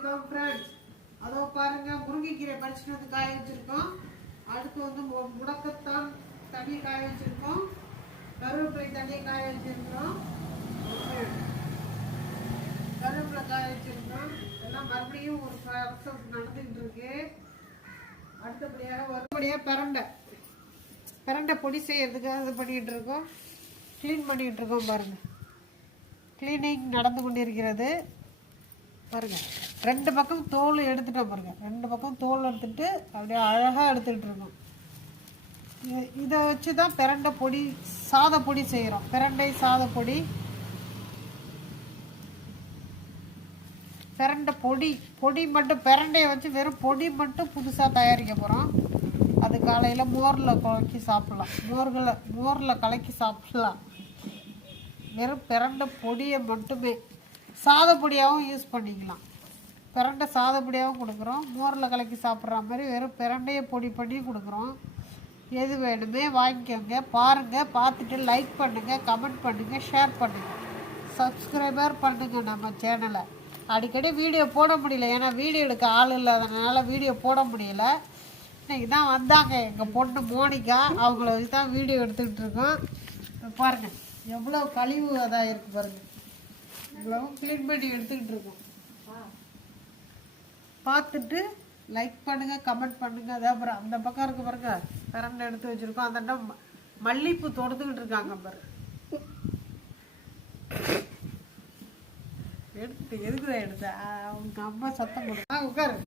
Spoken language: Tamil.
Welcome friends. அதோ பாருங்க, முருங்கைக்கீரை பறிச்சுட்டு வந்து காய வச்சிருக்கோம். அடுத்து வந்து முடக்கத்தான் தண்ணி காய வச்சிருக்கோம். கருவேப்பிலை தண்ணி காய வச்சிருக்கோம். கருவேப்பிலை காய வச்சிருக்கோம். எல்லாம் மறுபடியும் ஒரு ப்ராசஸ் நடந்துகிட்டு இருக்கு. அடுத்தபடியாக மறுபடியாக பிரண்டை பொடி செய்யறதுக்காக இது பண்ணிட்டு இருக்கோம். க்ளீன் பண்ணிட்டு இருக்கோம். பாருங்க, கிளீனிங் நடந்து கொண்டிருக்கிறது. பாருங்க, ரெண்டு பக்கம் தோல் எடுத்துட்டோம். பாருங்க, ரெண்டு பக்கம் தோல் எடுத்துட்டு அப்படியே அழகாக எடுத்துக்கிட்டு இருக்கோம். இதை வச்சு தான் பிரண்டை பொடி, சாத பொடி செய்கிறோம். பிரண்டை சாத பொடி, பிரண்டை பொடி மட்டும், பிரண்டையை வச்சு வெறும் பொடி மட்டும் புதுசாக தயாரிக்க போகிறோம். அது காலையில் மோரில் கலக்கி சாப்பிட்லாம். மோரில் கலக்கி சாப்பிட்லாம். வெறும் பிரண்டை பொடியை மட்டுமே சாத பொடியாகவும் யூஸ் பண்ணிக்கலாம். பிரண்டை சாத பொடியாகவும் கொடுக்குறோம். மோரில் கலக்கி சாப்பிட்ற மாதிரி வெறும் பிரண்டையை பொடி பண்ணி கொடுக்குறோம். எது வேணுமே வாங்கிக்கோங்க. பாருங்கள், பார்த்துட்டு லைக் பண்ணுங்கள், கமெண்ட் பண்ணுங்கள், ஷேர் பண்ணுங்கள், சப்ஸ்கிரைபர் பண்ணுங்கள் நம்ம சேனலை. அடிக்கடி வீடியோ போட முடியல, ஏன்னா வீடியோ எடுக்க ஆள் இல்லாதனால வீடியோ போட முடியல. இன்றைக்கி தான் வந்தாங்க எங்கள் பொண்ணு மோனிகா, அவங்கள வச்சு தான் வீடியோ எடுத்துக்கிட்டு இருக்கோம். பாருங்கள் எவ்வளோ கழிவு அதாக இருக்குது. பாருங்கள், இவ்வளவும் க்ளீன் பண்ணி எடுத்துக்கிட்டு இருக்கோம். பார்த்துட்டு லைக் பண்ணுங்கள், கமெண்ட் பண்ணுங்கள். அதே அப்புறம் அந்த பக்கம் இருக்க பாருங்க, பிரண்டை எடுத்து வச்சுருக்கோம். அந்த மல்லிப்பூ தொடுத்துக்கிட்டு இருக்காங்க பாரு. எடுத்து எதுக்குதான் எடுத்த அவங்க அம்மா சத்தம் போடுங்க. உட்காரு.